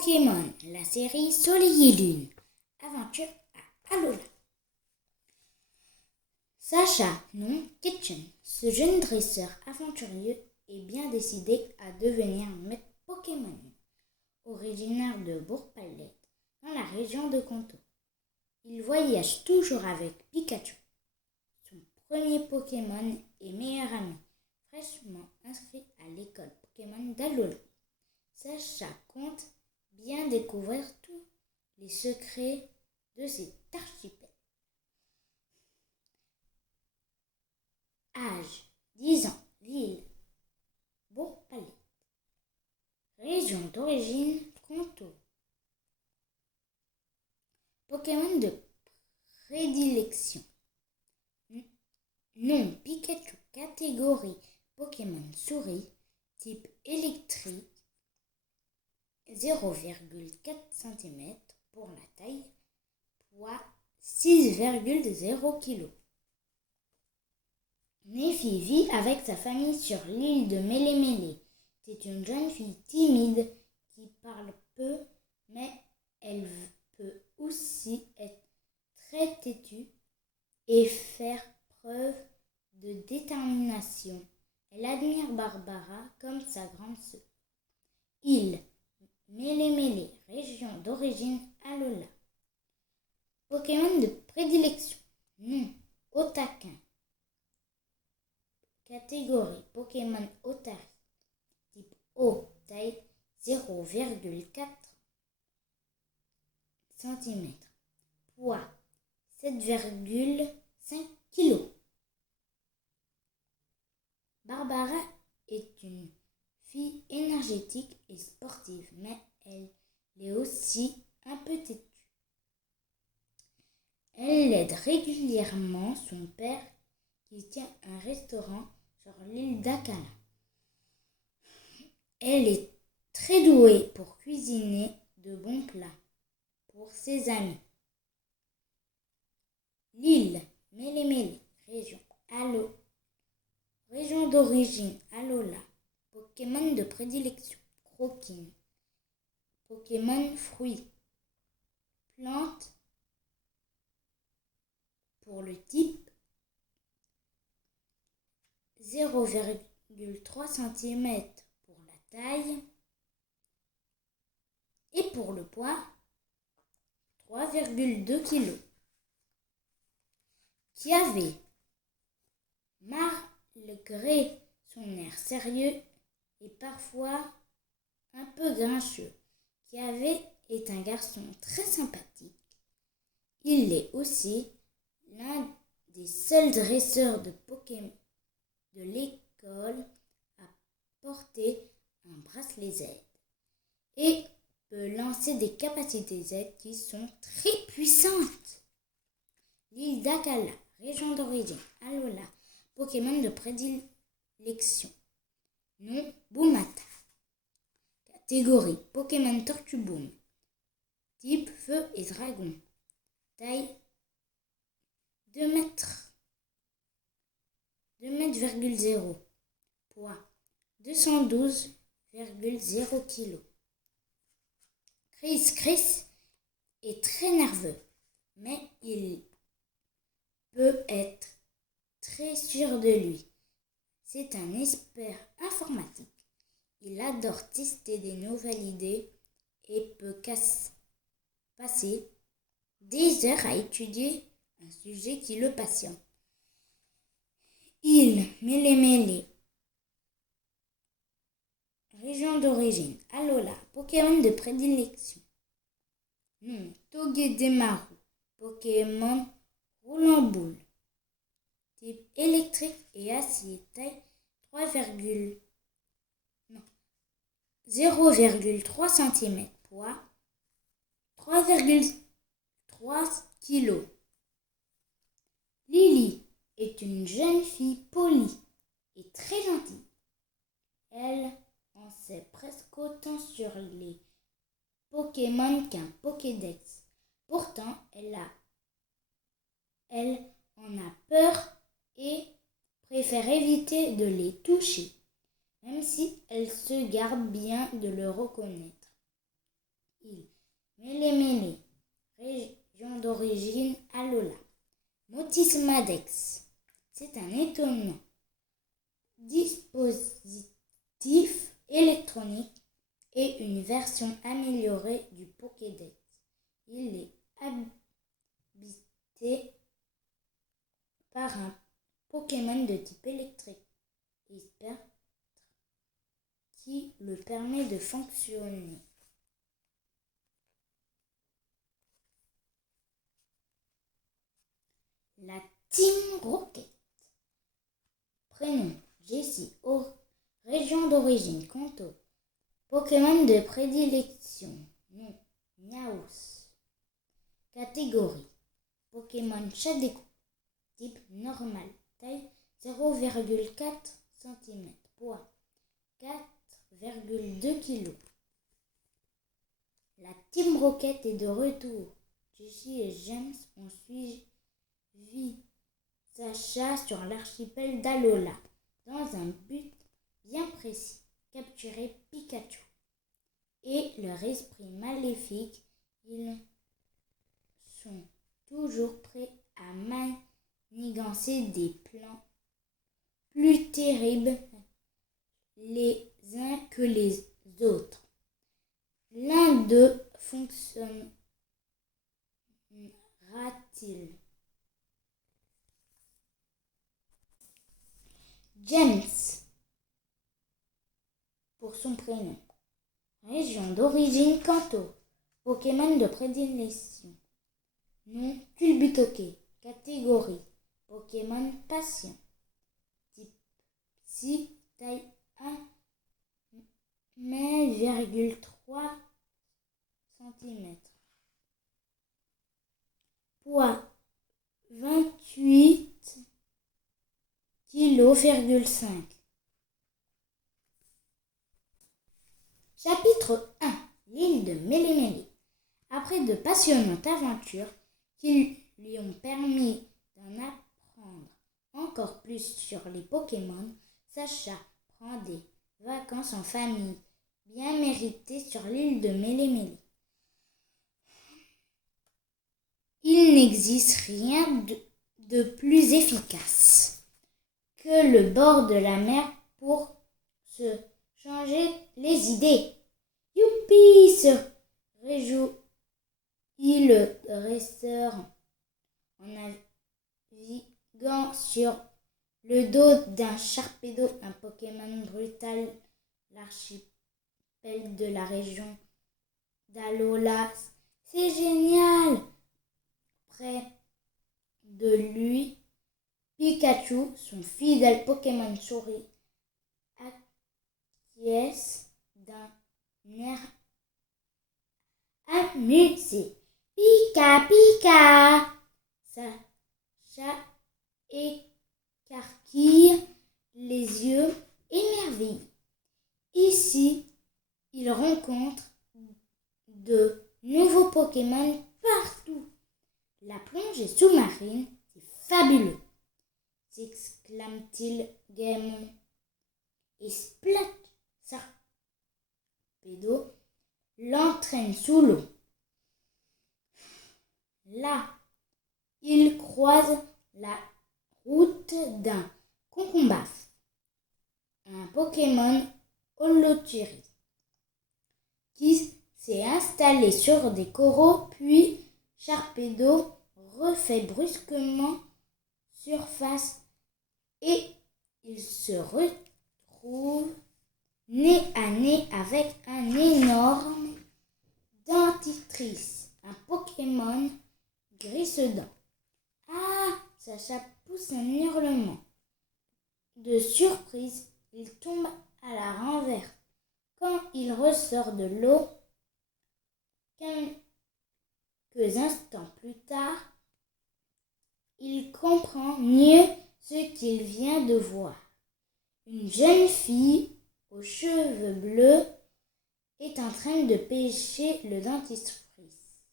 Pokémon, la série Soleil et Lune. Aventure à Alola. Sacha, non Ketchum, ce jeune dresseur aventurier est bien décidé à devenir maître Pokémon, originaire de Bourg-Palette, dans la région de Kanto. Il voyage toujours avec Pikachu, son premier Pokémon et meilleur ami, fraîchement inscrit à l'école Pokémon d'Alola. Sacha compte bien découvrir tous les secrets de cet archipel. Âge 10 ans, ville Bourg-Palette. Région d'origine Kanto. Pokémon de prédilection. Nom Pikachu. Catégorie Pokémon souris. Type électrique. 0,4 cm pour la taille. Poids 6,0 kg. Nefi vit avec sa famille sur l'île de Mélémélé. C'est une jeune fille timide qui parle peu, mais elle peut aussi être très têtue et faire preuve de détermination. Elle admire Barbara comme sa grande sœur. Île Mélémélé, région d'origine Alola. Pokémon de prédilection. Nom Otaquin. Catégorie Pokémon Otari. Type O, taille 0,4 cm. Poids 7,5 kg. Barbara est une fille énergétique et sportive, mais elle est aussi un peu têtue. Elle aide régulièrement son père qui tient un restaurant sur l'île d'Akala. Elle est très douée pour cuisiner de bons plats pour ses amis. L'île Mélémélé, région d'origine Alola. Pokémon de prédilection Croquine. Pokémon fruit. Plante pour le type 0,3 cm pour la taille et pour le poids 3,2 kg. Qui avait, malgré son air sérieux et parfois un peu grincheux, Kiawe est un garçon très sympathique. Il est aussi l'un des seuls dresseurs de Pokémon de l'école à porter un bracelet Z et peut lancer des capacités Z qui sont très puissantes. L'île d'Akala, région d'origine Alola. Pokémon de prédilection. Nom Boumata. Catégorie Pokémon Tortue Boom. Type Feu et Dragon. Taille 2,0 m. Poids 212,0 kg. Chris est très nerveux, mais il peut être très sûr de lui. C'est un expert informatique. Il adore tester des nouvelles idées et peut passer des heures à étudier un sujet qui le passionne. Île Mélémélé, région d'origine Alola. Pokémon de prédilection. Nom Togedemaru. Pokémon roulant boule. Type électrique et acier. Taille 0,3 cm. Poids 3,3 kg. Lily est une jeune fille polie et très gentille. Elle en sait presque autant sur les Pokémon qu'un Pokédex. Pourtant, elle en a peur et préfère éviter de les toucher, même si elle se garde bien de le reconnaître. île Mélémélé, région d'origine Alola. Motis Madex, c'est un étonnant dispositif électronique et une version améliorée du Pokédex. Il est habité par un Pokémon de type électrique, Espère, qui le permet de fonctionner. La Team Rocket. Prénom Jessie, région d'origine Kanto. Pokémon de prédilection, nom Niaous. Catégorie Pokémon Shadeko. Type normal, taille 0,4 cm, poids 4,2 kg. La Team Rocket est de retour. Jessie et James ont suivi Sacha sur l'archipel d'Alola dans un but bien précis, capturer Pikachu. Et leur esprit maléfique, ils sont toujours prêts à manigancer des plans plus terribles les uns que les autres. L'un d'eux fonctionnera-t-il? James, pour son prénom. Région d'origine Kanto. Pokémon de prédilection. Nom Culbutoke. Catégorie Pokémon patient. Type Psy, taille 1,3 cm. Poids 28,5 kg. Chapitre 1. L'île de Mélémélé. Après de passionnantes aventures qui lui ont permis d'en apprendre encore plus sur les Pokémon, Sacha prend des vacances en famille bien méritées sur l'île de Mélémélé. Il n'existe rien de plus efficace que le bord de la mer pour se changer les idées. Youpi, se réjouit le dresseur en naviguant sur le dos d'un Sharpedo, un Pokémon brutal, l'archipel de la région d'Alola. C'est génial! Près de lui, Pikachu, son fidèle Pokémon souris, acquiesce d'un air amusé. Pika, Pika! Sacha écarquille les yeux émerveillés. Ici, il rencontre de nouveaux Pokémon partout. La plongée sous-marine, c'est fabuleux, s'exclame-t-il gaiement. Et splat, Sharpedo l'entraîne sous l'eau. Là, il croise la route d'un Concombaf, un Pokémon Holoturie, qui s'est installé sur des coraux, puis Sharpedo refait brusquement surface et il se retrouve nez à nez avec un énorme dentifrice, un Pokémon grissedent. Ah! Sacha pousse un hurlement. De surprise, il tombe à la renverse. Quand il ressort de l'eau, quelques instants plus tard, il comprend mieux ce qu'il vient de voir. Une jeune fille aux cheveux bleus est en train de pêcher le dentifrice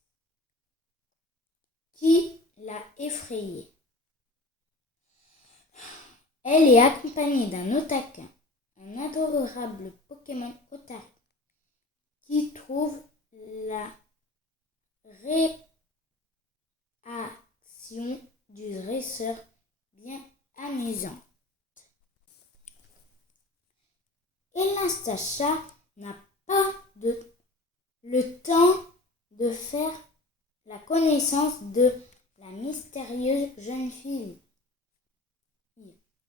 qui l'a effrayée. Elle est accompagnée d'un Otaquin, un adorable Pokémon Otari, qui trouve la réaction du dresseur bien amusante. Et là, Sacha n'a pas le temps de faire la connaissance de la mystérieuse jeune fille.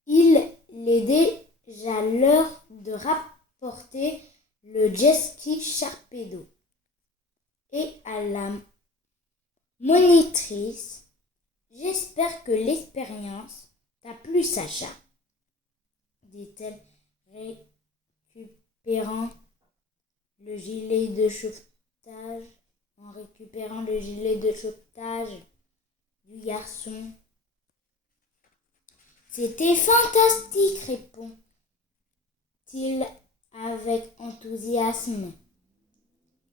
Il est déjà l'heure de rapporter le jet-ski Sharpedo. Et à la monitrice, j'espère que l'expérience t'a plu, Sacha, dit-elle, récupérant le gilet de sauvetage, en récupérant le gilet de sauvetage du garçon. C'était fantastique, répond-il avec enthousiasme.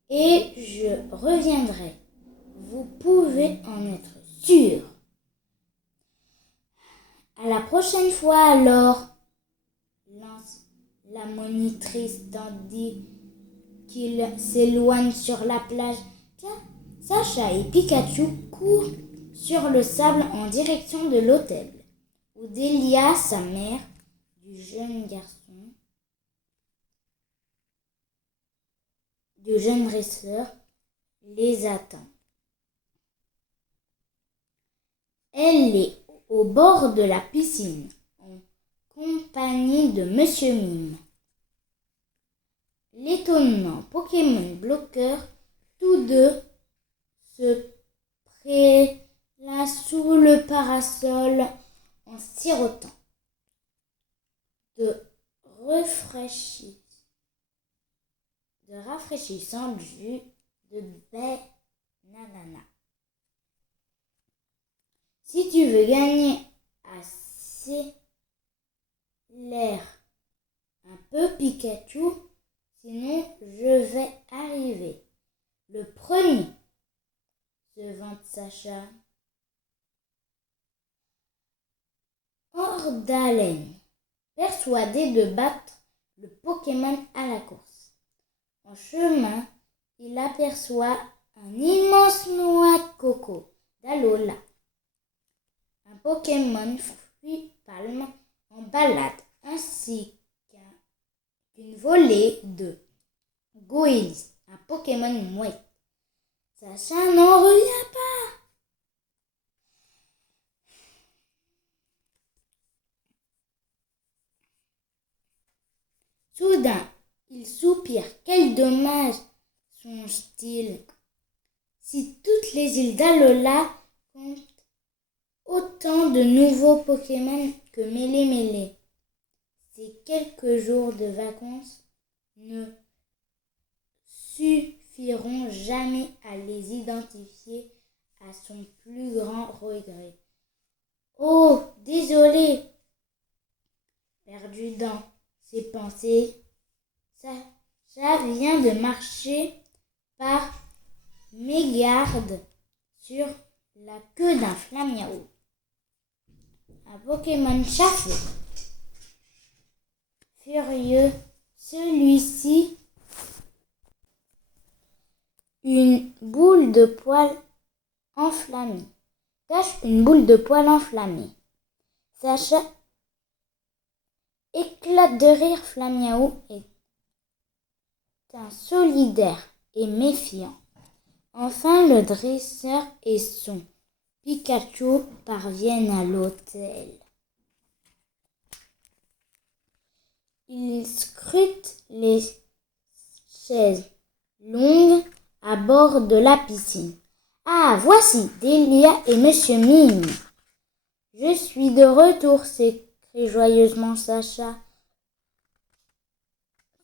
Et je reviendrai. Vous pouvez en être sûr. À la prochaine fois alors, lance la monitrice tandis qu'il s'éloigne sur la plage. Tiens, Sacha et Pikachu courent sur le sable en direction de l'hôtel, où Delia, sa mère, du jeune dresseur, les attend. Elle est au bord de la piscine, en compagnie de Monsieur Mime, l'étonnant Pokémon bloqueur. Tous deux se prélassent sous le parasol en sirotant de rafraîchissant jus de banana. Si tu veux gagner accélère un peu, Pikachu, sinon je vais arriver. Le premier, se vante Sacha. Hors d'haleine, persuadé de battre le Pokémon à la course. En chemin, il aperçoit un immense noix de coco d'Alola, un Pokémon fruit palme en balade, ainsi qu'une volée de Goélis, un Pokémon mouette. Sacha n'en revient pas. Soudain, il soupire. Quel dommage, songe-t-il. Si toutes les îles d'Alola comptent autant de nouveaux Pokémon que Mélémélé, ces quelques jours de vacances ne suffiront jamais à les identifier, à son plus grand regret. Oh, désolé, perdu dans ses pensées, Sacha vient de marcher par mégarde sur la queue d'un Flamiaou, un Pokémon chaffé. Furieux, celui-ci, une boule de poil enflammée, cache une boule de poil enflammée. Sacha éclate de rire. Flamiaou est un solidaire et méfiant. Enfin, le dresseur et son Pikachu parviennent à l'hôtel. Ils scrutent les chaises longues à bord de la piscine. Ah, voici Delia et Monsieur Mime. Je suis de retour, s'écrie joyeusement Sacha,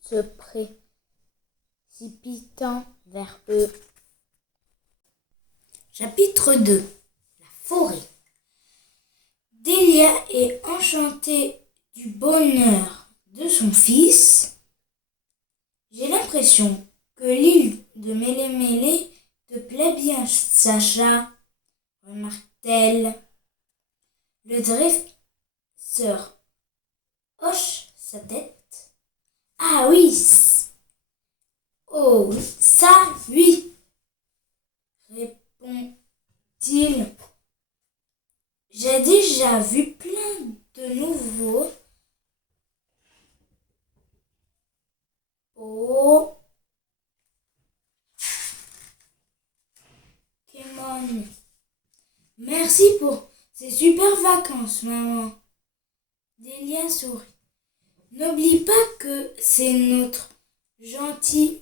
se précipitant vers eux. Chapitre 2. La forêt. Delia est enchantée du bonheur de son fils. J'ai l'impression que l'île de Mélémélé te plaît bien, Sacha, remarque-t-elle. Le dresseur hoche sa tête. Ah oui, oh ça, oui, Merci pour ces super vacances, maman. Delia sourit. N'oublie pas que c'est notre gentil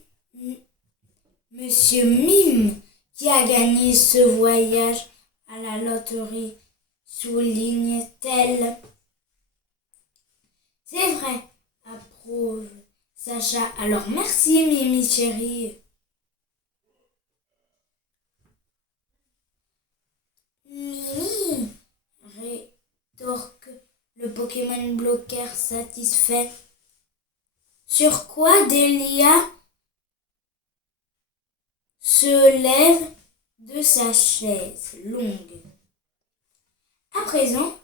Monsieur Mime qui a gagné ce voyage à la loterie, souligne-t-elle. C'est vrai, approuve Sacha. Alors merci, Mimi chérie. Mimi, rétorque le Pokémon bloqueur satisfait. Sur quoi Delia se lève de sa chaise longue. À présent,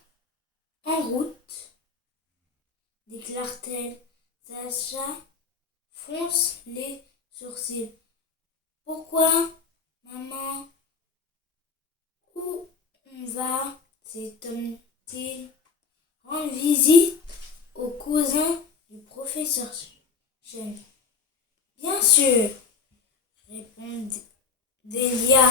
en route, déclare-t-elle. Sacha fronce les sourcils. Pourquoi, maman? Où on va? S'étonne-t-il. Rendre visite au cousin du professeur Chen. Bien sûr, répond Delia.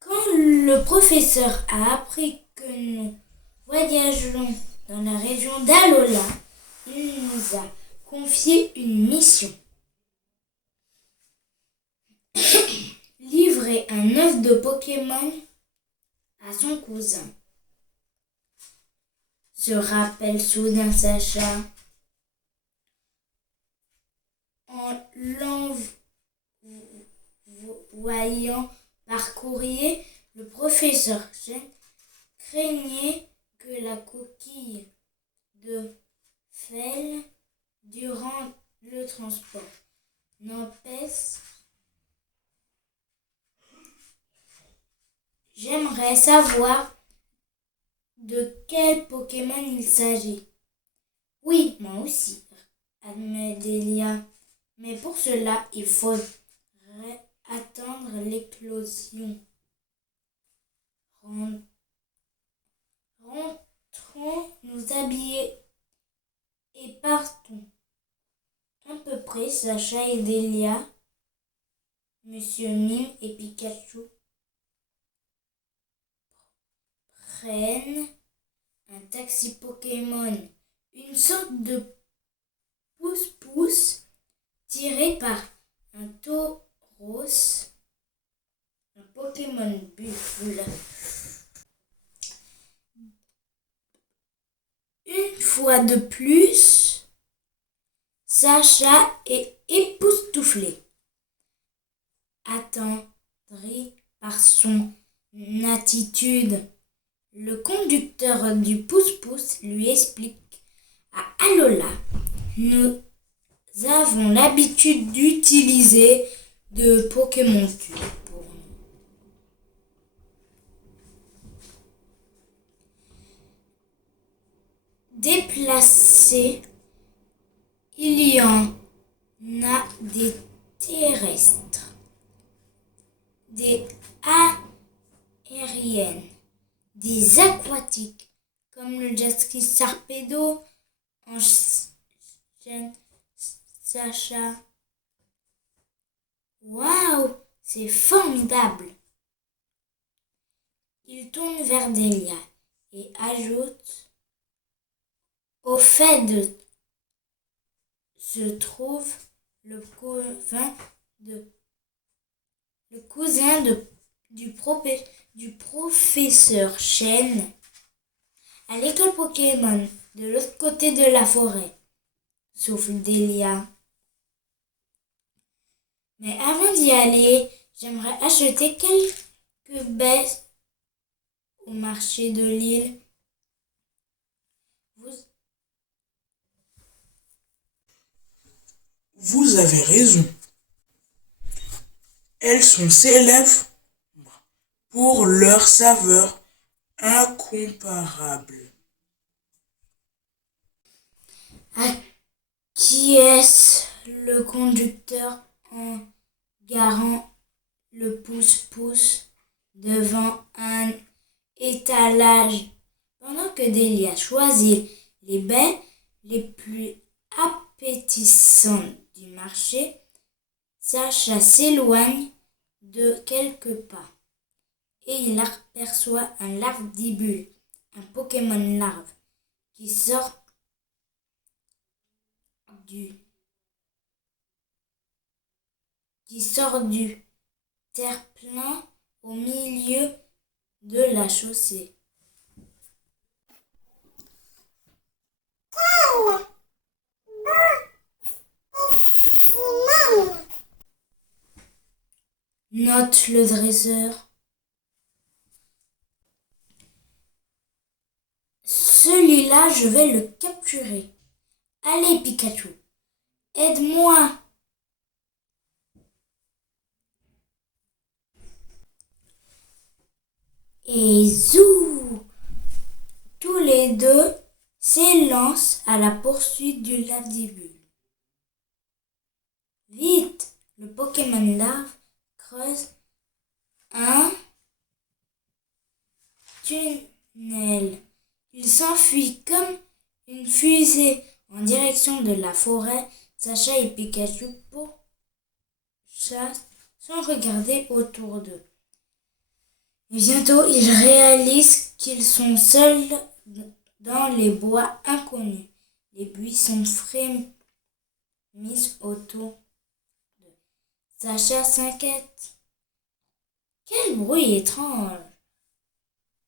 Quand le professeur a appris que nous voyagerons dans la région d'Alola, il nous a confié une mission. Livrer un œuf de Pokémon à son cousin. Se rappelle soudain Sacha. En l'envoyant par courrier, le professeur Chen craignait que la coquille de fêle durant le transport n'empêche. J'aimerais savoir de quel Pokémon il s'agit. Oui, moi aussi, admet Delia. Mais pour cela, il faudrait attendre l'éclosion. Rentrons nous habiller et partons. À peu près, Sacha et Delia, Monsieur Mime et Pikachu prennent un taxi Pokémon, une sorte de pouce-pouce tiré par un tauros, un Pokémon bulle. Une fois de plus, Sacha est époustouflé, attendri par son attitude. Le conducteur du pouce-pouce lui explique. À Alola, nous avons l'habitude d'utiliser de Pokémon Cube pour nous déplacer. Il y en a des terrestres, des aériennes, des aquatiques, comme le jet ski Sarpedo, enchaîne Sacha. Waouh, c'est formidable! Il tourne vers Delia et ajoute. Au fait se trouve le cousin du professeur Chen à l'école Pokémon de l'autre côté de la forêt, souffle Delia. Mais avant d'y aller, j'aimerais acheter quelques baies au marché de l'île. Vous avez raison. Elles sont célèbres pour leur saveur incomparable. Acquiesce le conducteur en garant le pouce-pouce devant un étalage. Pendant que Delia choisit les baies les plus appétissantes du marché, Sacha s'éloigne de quelques pas et il aperçoit un Larvdibule, un Pokémon larve, qui sort du terre-plein au milieu de la chaussée. Note le dresseur. Celui-là, je vais le capturer. Allez, Pikachu, aide-moi. Et zou! Tous les deux s'élancent à la poursuite du Larvdibule. Vite! Le Pokémon larve creuse un tunnel. Il s'enfuit comme une fusée en direction de la forêt. Sacha et Pikachu pourchassent sans regarder autour d'eux. Et bientôt, ils réalisent qu'ils sont seuls dans les bois inconnus. Les buissons frémissent autour d'eux. Sacha s'inquiète. Quel bruit étrange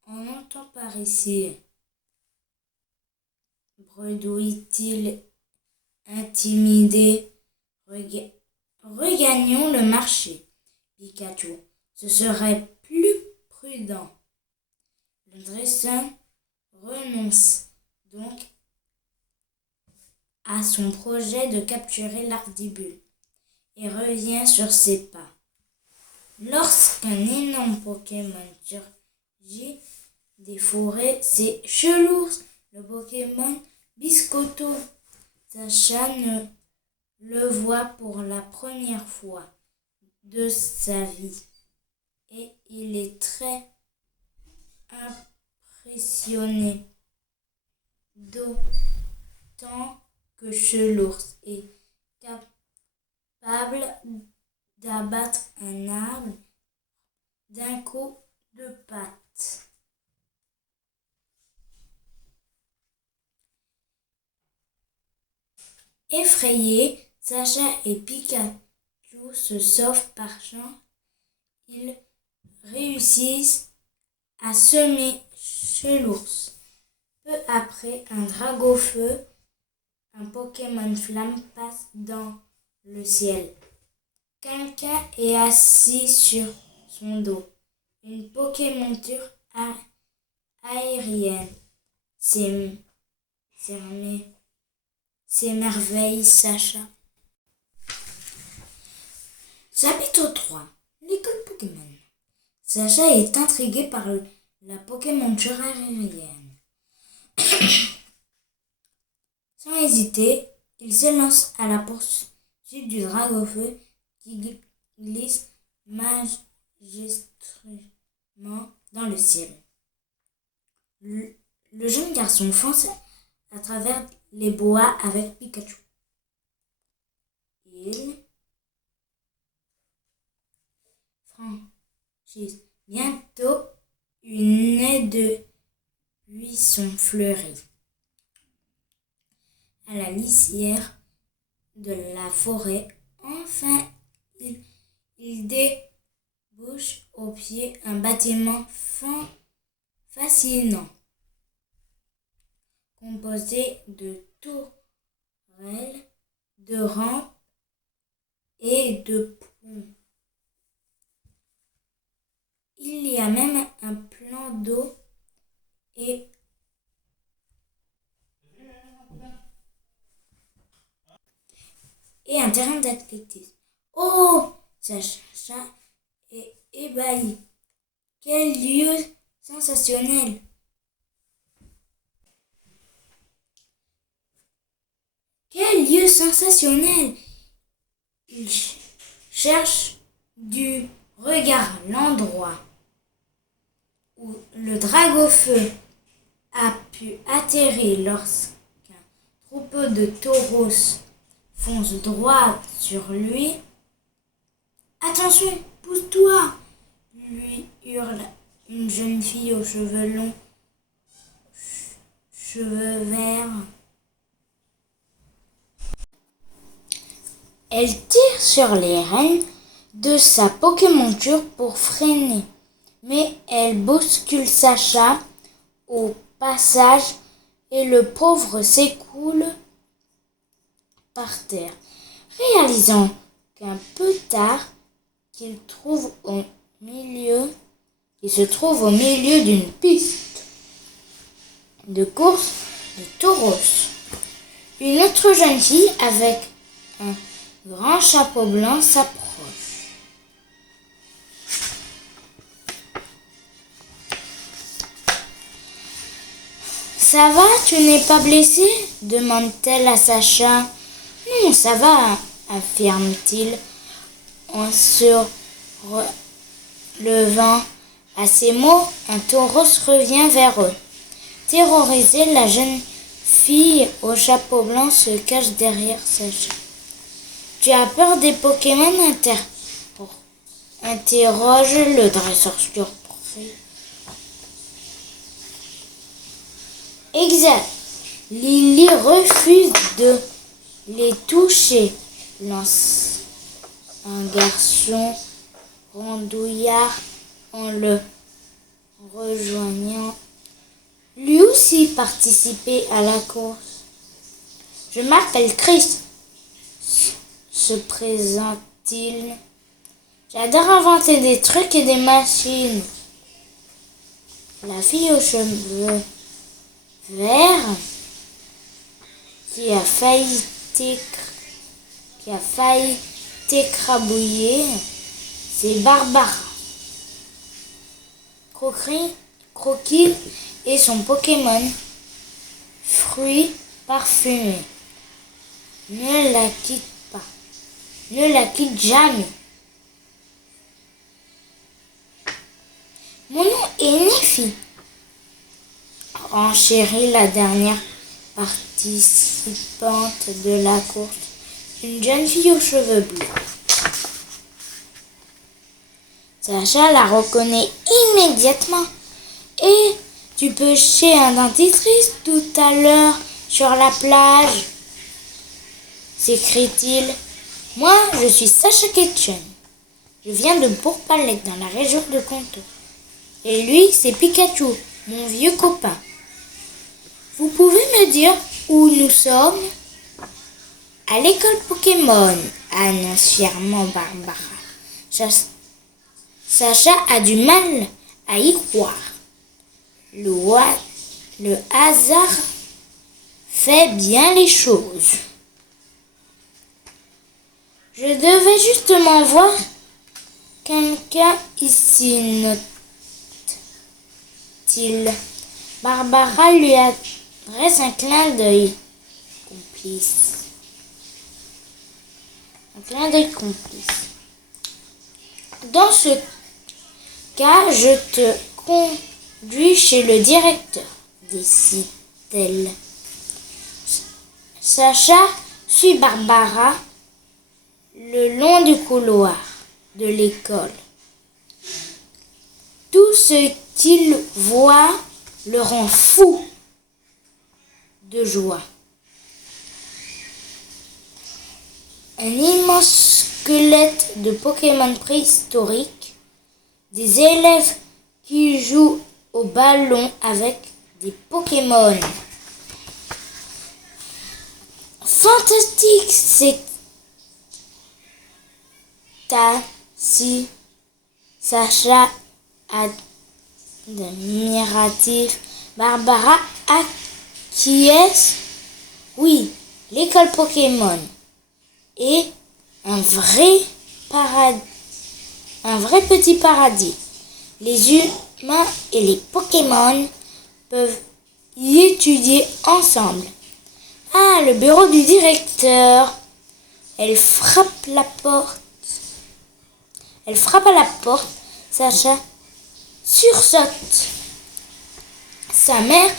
on entend par ici, bredouille-t-il intimidé. Regagnons le marché, Pikachu. Ce serait plus prudent. Le dresseur renonce donc à son projet de capturer Larvdibule et revient sur ses pas. Lorsqu'un énorme Pokémon surgit des forêts, c'est Chelours, le Pokémon Biscotto. Sacha ne le voit pour la première fois de sa vie et il est très impressionné, d'autant que Chelours est capable d'abattre un arbre d'un coup de patte. Effrayés, Sacha et Pikachu se sauvent par chance. Ils réussissent à semer Chelours. Peu après, un Dragofeu, un Pokémon flamme, passe dans le ciel. Quelqu'un est assis sur son dos. Une Pokémonture aérienne s'émerveille Sacha. Chapitre 3. L'école Pokémon. Sacha est intrigué par la Pokémonture aérienne. Sans hésiter, il se lance à la poursuite du Dragofeu qui glisse majestueusement dans le ciel. Le jeune garçon fonce à travers les bois avec Pikachu. Ils franchissent bientôt une haie de buissons fleuris. À la lisière de la forêt, enfin, il débouche au pied un bâtiment fascinant, composé de tourelles, de rampes et de ponts. Il y a même un plan d'eau et un terrain d'athlétisme. Oh! Sacha est ébahi. Quel lieu sensationnel! Quel lieu sensationnel! Il cherche du regard l'endroit où le Dragofeu a pu atterrir lorsqu'un troupeau de taureaux fonce droit sur lui. Attention, pousse-toi! toi, lui hurle une jeune fille aux cheveux longs, cheveux verts. Elle tire sur les rênes de sa Pokémonture pour freiner, mais elle bouscule Sacha au passage et le pauvre s'écoule par terre, réalisant qu'un peu tard qu'il se trouve au milieu d'une piste de course de taureaux. Une autre jeune fille avec un grand chapeau blanc s'approche. Ça va, tu n'es pas blessé ? Demande-t-elle à Sacha. Non, ça va, affirme-t-il en se relevant. À ces mots, un taureau revient vers eux. Terrorisée, la jeune fille au chapeau blanc se cache derrière Sacha. Tu as peur des Pokémon ? Interroge le dresseur surpris. Exact. Lily refuse de les toucher, lance un garçon rondouillard en le rejoignant. Lui aussi participait à la course. Je m'appelle Chris, se présente-t-il. J'adore inventer des trucs et des machines. La fille aux cheveux verts qui a failli t'écrabouiller, c'est Barbara. Croquis et son Pokémon fruit parfumé. Ne la quitte pas. Ne la quitte jamais. Mon nom est Niffy, renchérit la dernière participante de la course, une jeune fille aux cheveux bleus. Sacha la reconnaît immédiatement. Et tu peux chez un dentifrice tout à l'heure sur la plage, s'écrie-t-il. Moi, je suis Sacha Ketchum. Je viens de Pour-Palette dans la région de Kanto. Et lui, c'est Pikachu, mon vieux copain. Vous pouvez me dire où nous sommes ? À l'école Pokémon, annonce fièrement Barbara. Sacha a du mal à y croire. Le hasard fait bien les choses. Je devais justement voir quelqu'un ici, note-t-il. Barbara lui adresse un clin d'œil complice. Dans ce cas, je te conduis chez le directeur, décide-t-elle. Sacha suit Barbara le long du couloir de l'école. Tout ce qu'il voit le rend fou de joie. Un immense squelette de Pokémon préhistorique, des élèves qui jouent au ballon avec des Pokémon. Fantastique, c'est si Sacha admiratif. Barbara acquiesce. Oui, l'école Pokémon est un vrai petit paradis. Les humains et les Pokémon peuvent y étudier ensemble. Ah, le bureau du directeur. Elle frappe à la porte. Sacha sursaute. Sa mère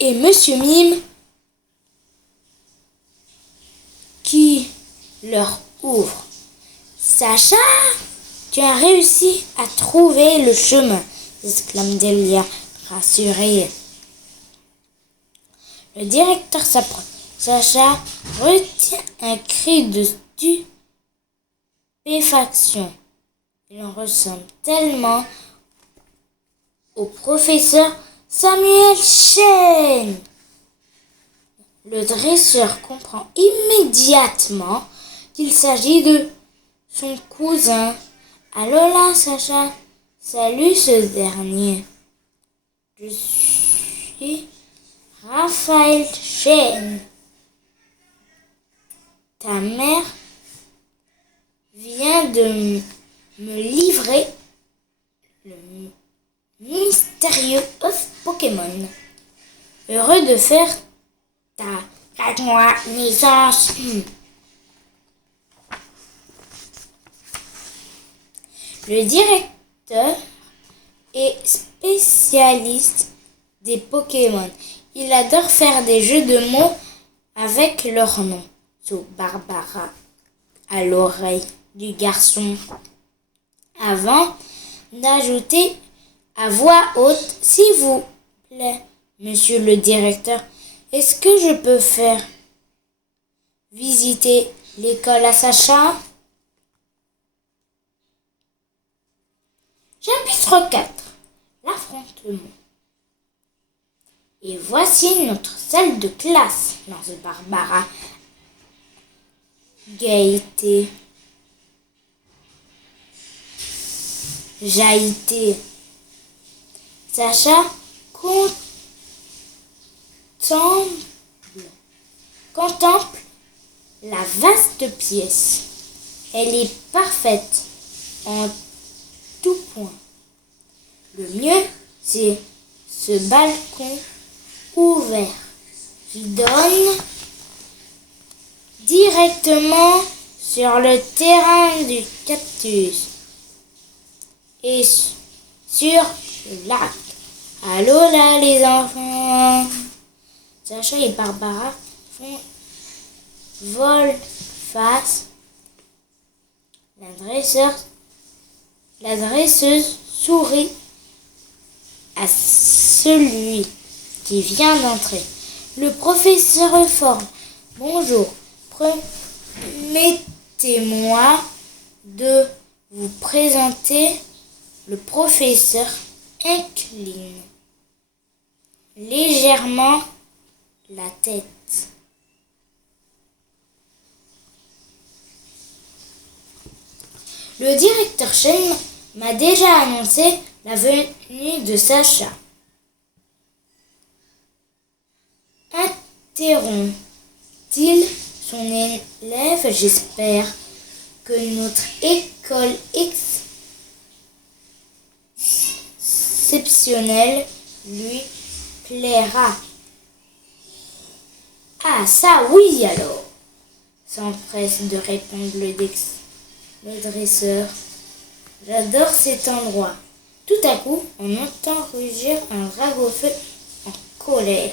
et Monsieur Mime qui leur ouvre. Sacha, Tu as réussi à trouver le chemin, exclame Delia, rassurée. Le directeur s'approche. Sacha retient un cri de stupéfaction. Il en ressemble tellement au professeur Samuel Chen. Le dresseur comprend immédiatement qu'il s'agit de son cousin. Alors là, Sacha salue ce dernier. Je suis Raphaël Chen. Ta mère vient de me livrer le mystérieux œuf Pokémon. Heureux de faire ta naissance. Le directeur est spécialiste des Pokémon. Il adore faire des jeux de mots avec leur nom. Sous Barbara à l'oreille du garçon, avant d'ajouter à voix haute, s'il vous plaît, monsieur le directeur, est-ce que je peux faire visiter l'école à Sacha? Chapitre 4. L'affrontement. Et voici notre salle de classe, lance Barbara. Gaieté. Jailleté. Sacha contemple la vaste pièce. Elle est parfaite en tout point. Le mieux, c'est ce balcon ouvert qui donne directement sur le terrain du cactus et sur le lac. Allô là les enfants. Sacha et Barbara font volte-face. La dresseuse sourit à celui qui vient d'entrer. Le professeur informe. Bonjour, permettez-moi de vous présenter le professeur incline légèrement la tête. Le directeur Chen m'a déjà annoncé la venue de Sacha. Interrompt-il son élève. J'espère que notre école exceptionnelle lui plaira. Ah ça oui alors, s'empresse de répondre le dresseur. J'adore cet endroit. Tout à coup, on entend rugir un dragon-feu en colère.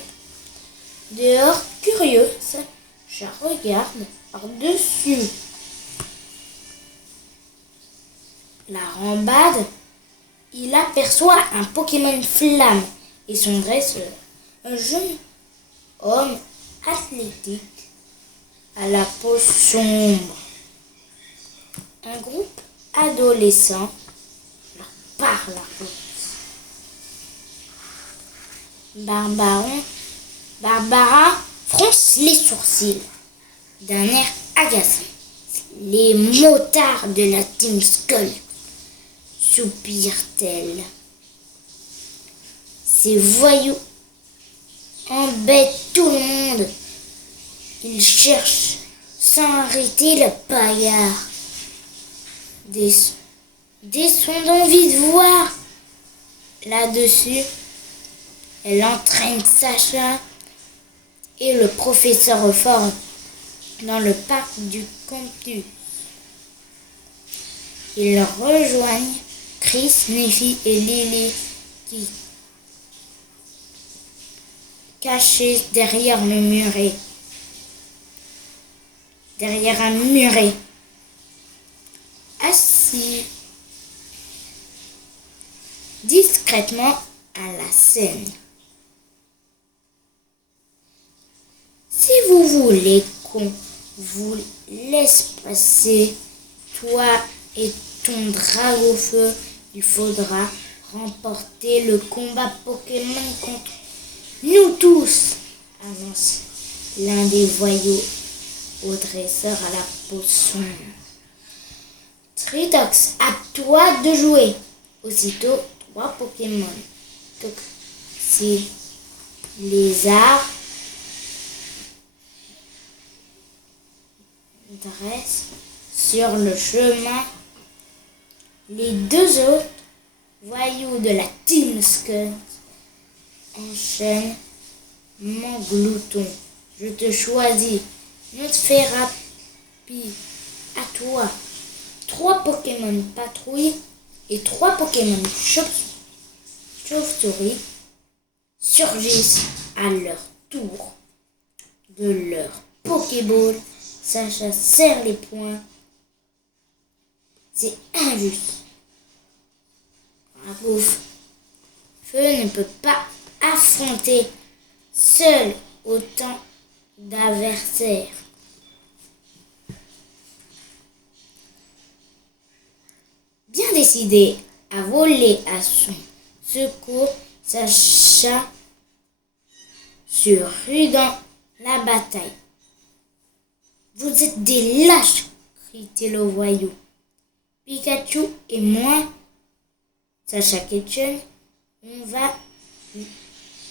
Dehors, curieux, Sacha regarde par-dessus la rambarde. Il aperçoit un Pokémon flamme et son dresseur, un jeune homme athlétique à la peau sombre. Un groupe adolescent leur parle à haute. Barbara fronce les sourcils d'un air agacé. Les motards de la Team Skull, soupire-t-elle. Ces voyous embêtent tout le monde. Ils cherchent sans arrêter le paillard. Descendons vite voir. Là-dessus, elle entraîne Sacha et le professeur Ford dans le parc du campus. Ils rejoignent Chris, Neffy et Lily qui, cachés derrière un muret. Assis discrètement à la scène. Si vous voulez qu'on vous laisse passer, toi et ton Dragofeu, il faudra remporter le combat Pokémon contre nous tous, annonce l'un des voyous au dresseur à la peau sombre. Tritox, à toi de jouer. Aussitôt, 3 Pokémon Toxie, Lézard, dressent sur le chemin. Les 2 autres voyous de la Team Skunk enchaînent. Mon glouton, je te choisis. Nosferapie, à toi. 3 Pokémon patrouille et 3 Pokémon chauve-souris surgissent à leur tour de leur Pokéball. Sacha serre les poings. C'est injuste. Dragofeu ne peut pas affronter seul autant d'adversaires. Bien décidé à voler à son secours, Sacha se rue dans la bataille. Vous êtes des lâches, crie-t-il au voyou. Pikachu et moi, Sacha Ketchum, on va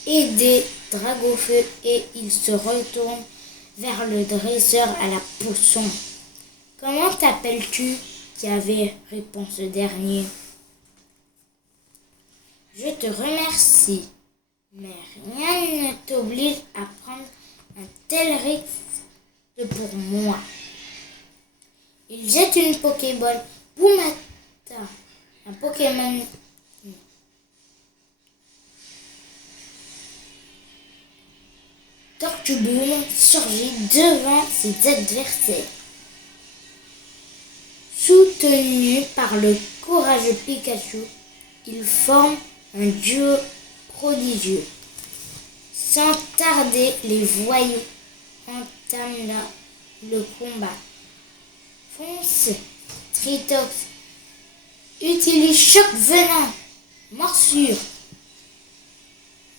aider Dragofeu et il se retourne vers le dresseur à la peau sombre. Comment t'appelles-tu? Qui avait répondu ce dernier. Je te remercie, mais rien ne t'oblige à prendre un tel risque pour moi. Il jette une Pokéball. Boumata, un Pokémon Tortuboom surgit devant ses adversaires. Soutenu par le courageux Pikachu, ils forment un duo prodigieux. Sans tarder, les voyous entament le combat. Fonce, Tritox utilise choc venin, morsure.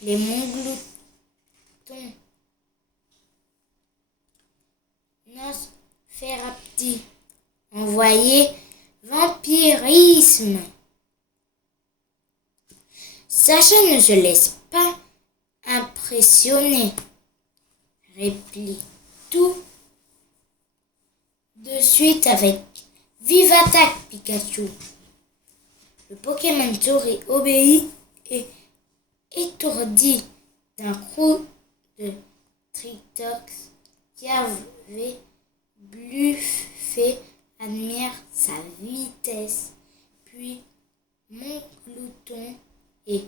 Les Montgloutons Nosferapti envoyé vampirisme. Sacha ne se laisse pas impressionner. Réplique tout de suite avec vive attaque Pikachu. Le Pokémon souris obéit et étourdi d'un coup de Tritox qui avait bluffé admire sa vitesse, puis Montglouton et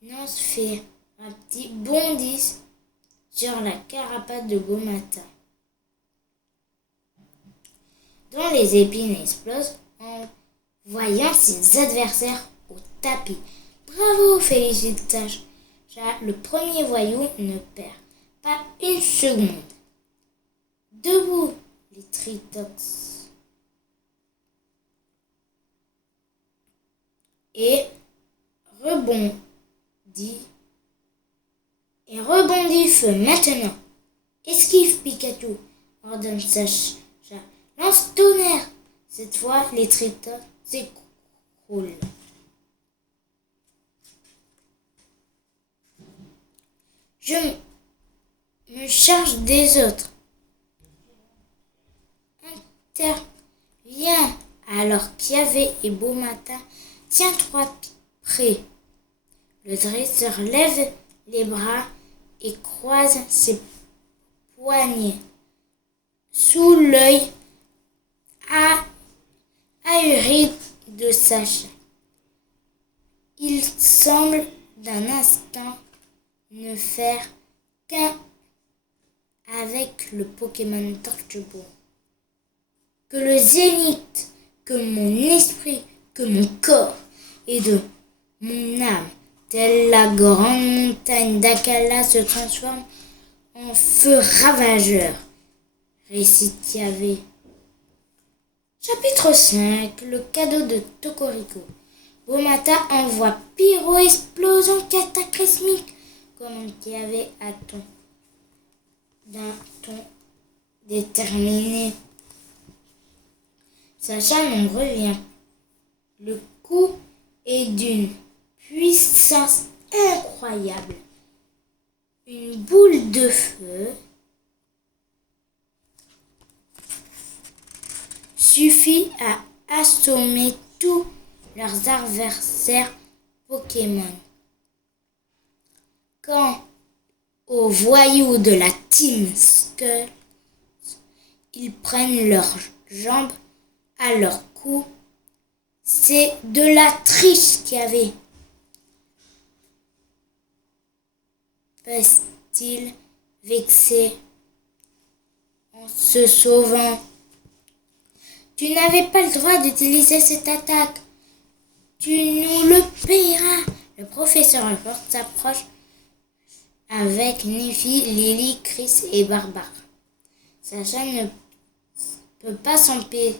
Nosferapti bondissent sur la carapace de Gomata, dont les épines explosent en voyant ses adversaires au tapis. Bravo, félicite Sacha. Le premier voyou ne perd pas une seconde. Debout, les Tritox. Et rebondit feu maintenant. Esquive Pikachu, ordonne Sacha. Lance tonnerre. Cette fois, les Tritox s'écroulent. Je me charge des autres. Intervient alors Kiavé et Beaumatin. Tiens-toi prêt. Le dresseur lève les bras et croise ses poignets. Sous l'œil ahuri de Sacha, il semble d'un instant ne faire qu'un avec le Pokémon Tortuboom. Que le zénith, que mon esprit, que mon corps et de mon âme Telle la grande montagne d'Akala se transforme en feu ravageur, récite Yahvé. Chapitre 5. Le cadeau de Tokoriko. Bomata envoie pyro-explosion cataclysmique, commente Yahvé à ton d'un ton déterminé. Sacha n'en revient. Le coup est d'une puissance incroyable. Une boule de feu suffit à assommer tous leurs adversaires Pokémon. Quant aux voyous de la Team Skull, ils prennent leurs jambes à leur cou. C'est de la triche qu'il y avait. Passe-t-il vexé en se sauvant. Tu n'avais pas le droit d'utiliser cette attaque. Tu nous le payeras. Le professeur Report s'approche avec Neffy, Lily, Chris et Barbara. Sacha ne peut pas s'empêcher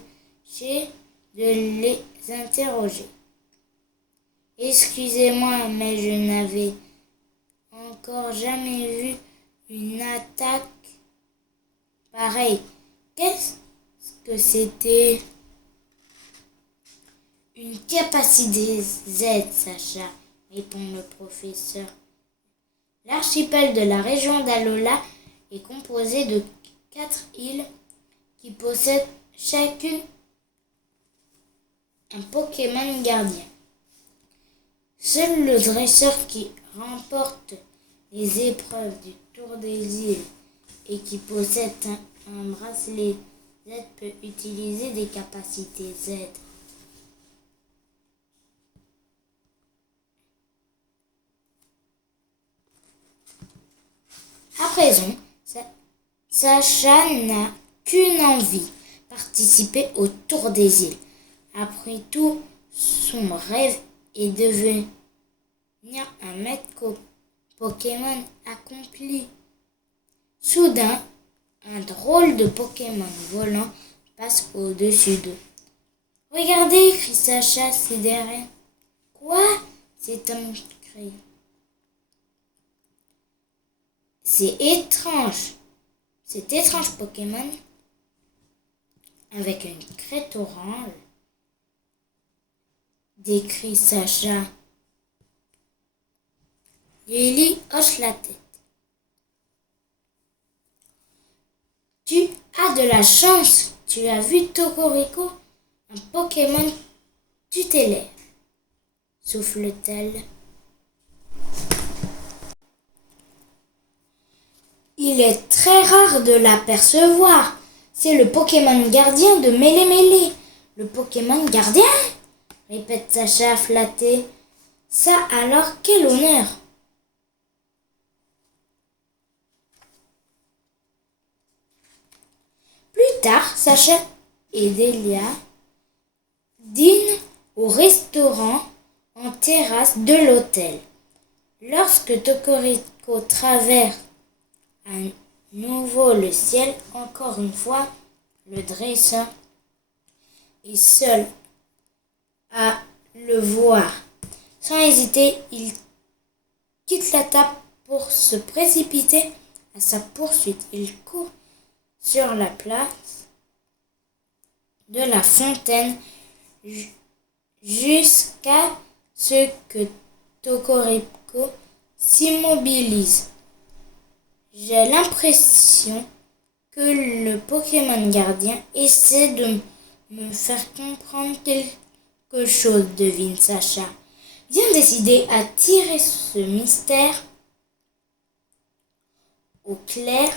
de les interroger. Excusez-moi, mais je n'avais encore jamais vu une attaque pareille. Qu'est-ce que c'était? Une capacité Z, Sacha, répond le professeur. L'archipel de la région d'Alola est composé de 4 îles qui possèdent chacune un Pokémon gardien. Seul le dresseur qui remporte les épreuves du Tour des îles et qui possède un bracelet Z peut utiliser des capacités Z. À présent, Sacha n'a qu'une envie, participer au Tour des îles. Après tout, son rêve est devenir un maître Pokémon accompli. Soudain, un drôle de Pokémon volant passe au-dessus d'eux. « Regardez !» crie Sacha sidéré. « Quoi ?» c'est Tom crie. C'est étrange. Cet étrange Pokémon, avec une crête orange, décrit Sacha. Lily hoche la tête. Tu as de la chance. Tu as vu Tokoriko, un Pokémon tutélaire, souffle-t-elle. Il est très rare de l'apercevoir. C'est le Pokémon gardien de Mélémélé. Le Pokémon gardien ? Répète Sacha flatté. Ça alors, quel honneur ! Plus tard, Sacha et Delia dînent au restaurant en terrasse de l'hôtel. Lorsque Tokoriko traverse à nouveau le ciel, encore une fois, le dresseur est seul à le voir. Sans hésiter, il quitte la table pour se précipiter à sa poursuite. Il court sur la place de la fontaine jusqu'à ce que Tokoriko s'immobilise. J'ai l'impression que le Pokémon gardien essaie de me faire comprendre quelque chose, devine Sacha. Bien décidé à tirer ce mystère au clair,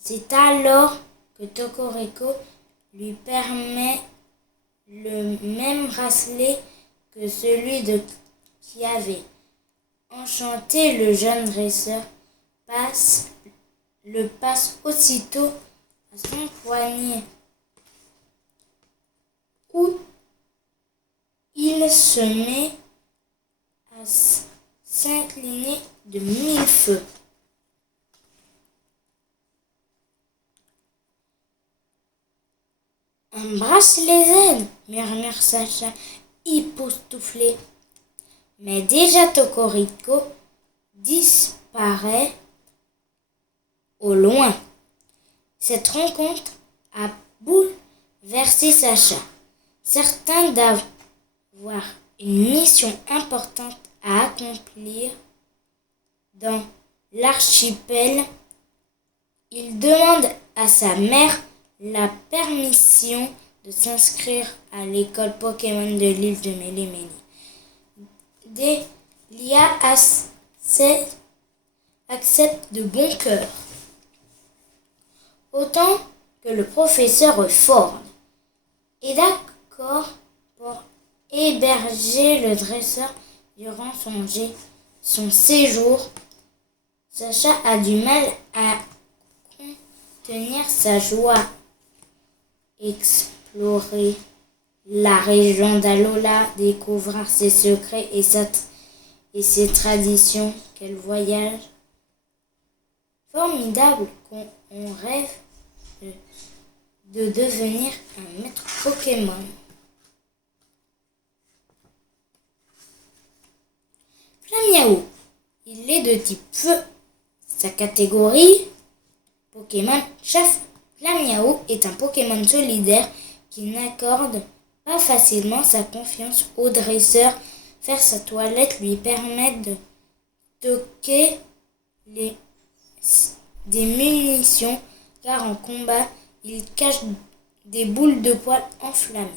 c'est alors que Tokoriko lui permet le même bracelet que celui qui avait enchanté le jeune dresseur. Le passe aussitôt à son poignet, où il se met à s'incliner de 1000 feux. Embrasse les aides, murmure Sacha, époustouflé. Mais déjà Cocorico disparaît au loin. Cette rencontre a bouleversé Sacha, certain d'avoir une mission importante à accomplir dans l'archipel. Il demande à sa mère la permission de s'inscrire à l'école Pokémon de l'île de Mélémélie. Delia accepte de bon cœur. Autant que le professeur Ford est d'accord pour héberger le dresseur durant son séjour. Sacha a du mal à contenir sa joie. Explorer la région d'Alola, découvrir ses secrets et ses traditions. Quel voyage formidable qu'on rêve de devenir un maître Pokémon. Flamiaou, il est de type feu. Sa catégorie Pokémon chef. Flamiaou est un Pokémon solidaire qui n'accorde pas facilement sa confiance au dresseur. Faire sa toilette lui permet de stocker des munitions, car en combat, il cache des boules de poils enflammées.